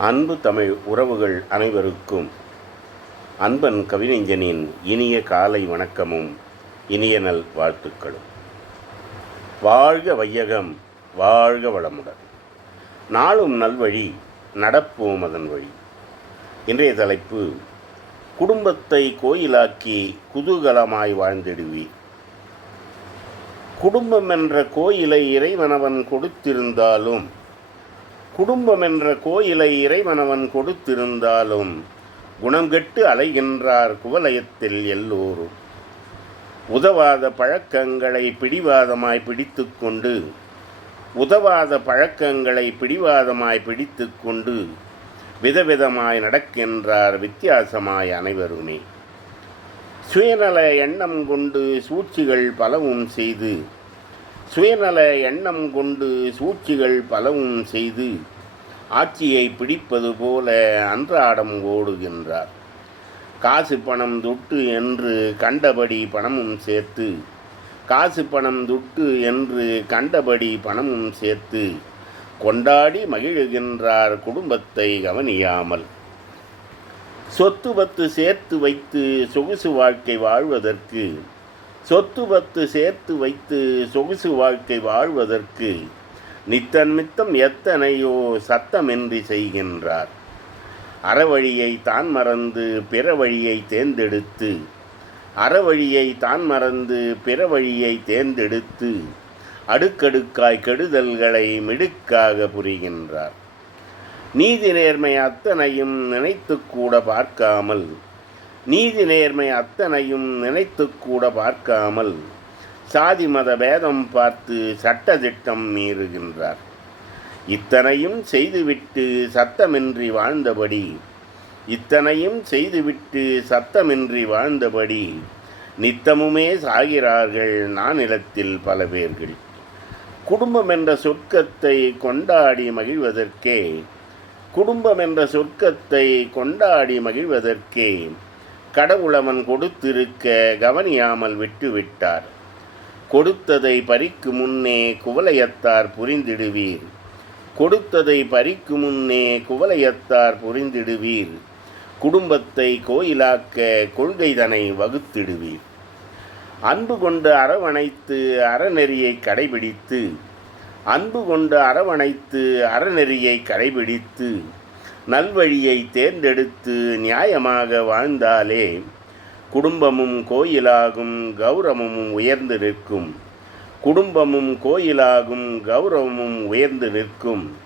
அன்பு தமிழ் உறவுகள் அனைவருக்கும் அன்பன் கவிஞனின் இனிய காலை வணக்கமும் இனிய நல் வாழ்த்துக்களும். வாழ்க வையகம் வாழ்க வளமுடன். நாளும் நல்வழி நடப்போம் அதன் வழி. இன்றைய தலைப்பு குடும்பத்தை கோயிலாக்கி குதூகலமாய் வாழ்ந்திடுவி குடும்பம் என்ற கோயிலை இறைவனவன் கொடுத்திருந்தாலும் குடும்பம் என்ற கோயிலை இறைவனவன் கொடுத்திருந்தாலும் குணம் கெட்டு அலைகின்றார் குவலயத்தில் எல்லோரும். உதவாத பழக்கங்களை பிடிவாதமாய் பிடித்துக்கொண்டு உதவாத பழக்கங்களை பிடிவாதமாய் பிடித்துக்கொண்டு விதவிதமாய் நடக்கின்றார் வித்தியாசமாய் அனைவருமே. சுயநல எண்ணம் கொண்டு சூழ்ச்சிகள் பலவும் செய்து சுயநல எண்ணம் கொண்டு சூழ்ச்சிகள் பலவும் செய்து ஆட்சியை பிடிப்பது போல அன்றாடம் ஓடுகின்றார். காசு பணம் துட்டு என்று கண்டபடி பணமும் சேர்த்து காசு பணம் துட்டு என்று கண்டபடி பணமும் சேர்த்து கொண்டாடி மகிழுகின்றார் குடும்பத்தை கவனியாமல். சொத்து பத்து சேர்த்து வைத்து சொகுசு வாழ்க்கை வாழ்வதற்கு சொத்து பத்து சேர்த்து வைத்து சொகுசு வாழ்க்கை வாழ்வதற்கு நித்தன் மித்தம் எத்தனையோ சத்தமின்றி செய்கின்றார். அறவழியை தான் மறந்து பிற வழியை தேர்ந்தெடுத்து அறவழியை தான் மறந்து பிற வழியை தேர்ந்தெடுத்து அடுக்கடுக்காய் கெடுதல்களை மிடுக்காக புரிகின்றார். நீதி நேர்மை அத்தனையும் நினைத்து கூட பார்க்காமல் நீதி நேர்மை அத்தனையும் நினைத்து கூட பார்க்காமல் சாதி மத பேதம் பார்த்து சட்ட திட்டம் மீறுகின்றார். இத்தனையும் செய்துவிட்டு சத்தமின்றி வாழ்ந்தபடி இத்தனையும் செய்துவிட்டு சத்தமின்றி வாழ்ந்தபடி நித்தமுமே சாகிறார்கள் நானிலத்தில் பல பேர்கள். குடும்பம் என்ற சொர்க்கத்தை கொண்டாடி மகிழ்வதற்கே குடும்பம் என்ற சொர்க்கத்தை கொண்டாடி மகிழ்வதற்கே கடவுளவன் கொடுத்திருக்க கவனியாமல் விட்டுவிட்டார். கொடுத்ததை பறிக்கு முன்னே குவலையத்தார் புரிந்திடுவீர். கொடுத்ததை பறிக்கு முன்னே குவலையத்தார் புரிந்திடுவீர். குடும்பத்தை கோயிலாக்க கொள்கைதனை வகுத்திடுவீர். அன்பு கொண்டு அரவணைத்து அறநெறியை கடைபிடித்து அன்பு கொண்டு அரவணைத்து அறநெறியை கடைபிடித்து நல்வழியை தேர்ந்தெடுத்து நியாயமாக வாழ்ந்தாலே குடும்பமும் கோயிலாகும் கௌரவமும் உயர்ந்து நிற்கும் குடும்பமும் கோயிலாகும் கௌரவமும் உயர்ந்து நிற்கும்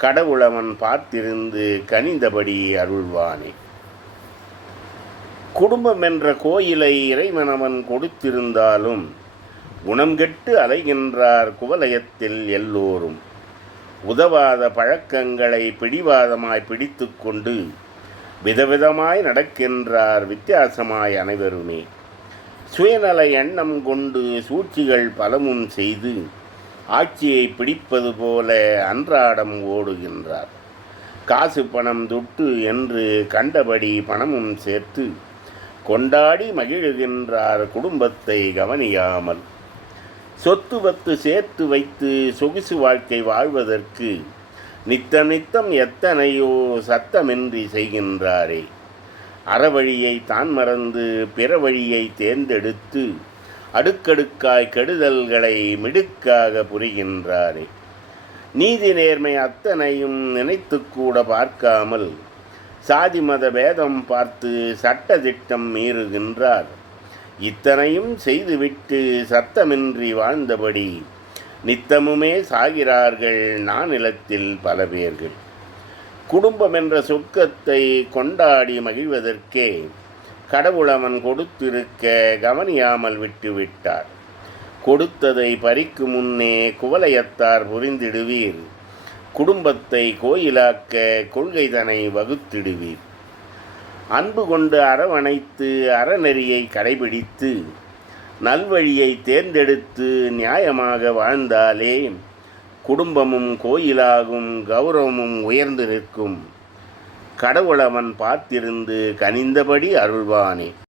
கடவுளவன் பார்த்திருந்து கனிந்தபடி அருள்வானே. குடும்பம் என்ற கோயிலை இறைவனவன் கொடுத்திருந்தாலும் குணம் கெட்டு அலைகின்றார் குவலயத்தில் எல்லோரும். உதவாத பழக்கங்களை பிடிவாதமாய் பிடித்து கொண்டு விதவிதமாய் நடக்கின்றார் வித்தியாசமாய் அனைவருமே. சுயநல எண்ணம் கொண்டு சூழ்ச்சிகள் பலமும் செய்து ஆட்சியை பிடிப்பது போல அன்றாடம் ஓடுகின்றார். காசு பணம் துட்டு என்று கண்டபடி பணமும் சேர்த்து கொண்டாடி மகிழுகின்றார் குடும்பத்தை கவனியாமல். சொத்து வத்து சேர்த்து வைத்து சொகுசு வாழ்க்கை வாழ்வதற்கு நித்தம் நித்தம் எத்தனையோ சத்தமின்றி செய்கின்றாரே. அறவழியை தான் மறந்து பிற வழியை தேர்ந்தெடுத்து அடுக்கடுக்காய் கெடுதல்களை மிடுக்காக புரிகின்றாரே. நீதி நேர்மை அத்தனையும் நினைத்து கூட பார்க்காமல் சாதி மத பேதம் பார்த்து சட்ட திட்டம் மீறுகின்றார். இத்தனையும் செய்துவிட்டு சத்தமின்றி வாழ்ந்தபடி நித்தமுமே சாகிறார்கள் நானிலத்தில் பல பேர்கள். குடும்பம் என்ற சொர்க்கத்தை கொண்டாடி மகிழ்வதற்கே கடவுளவன் கொடுத்திருக்க கவனியாமல் விட்டுவிட்டார். கொடுத்ததை பறிக்கு முன்னே குவலையத்தார் புரிந்திடுவீர். குடும்பத்தை கோயிலாக்க கொள்கைதனை வகுத்திடுவீர். அன்பு கொண்டு அரவணைத்து அறநெறியை கடைபிடித்து நல்வழியை தேர்ந்தெடுத்து நியாயமாக வாழ்ந்தாலே குடும்பமும் கோயிலாகும் கௌரவமும் உயர்ந்து நிற்கும். கடவுளவன் பார்த்திருந்து கனிந்தபடி அருள்வானே.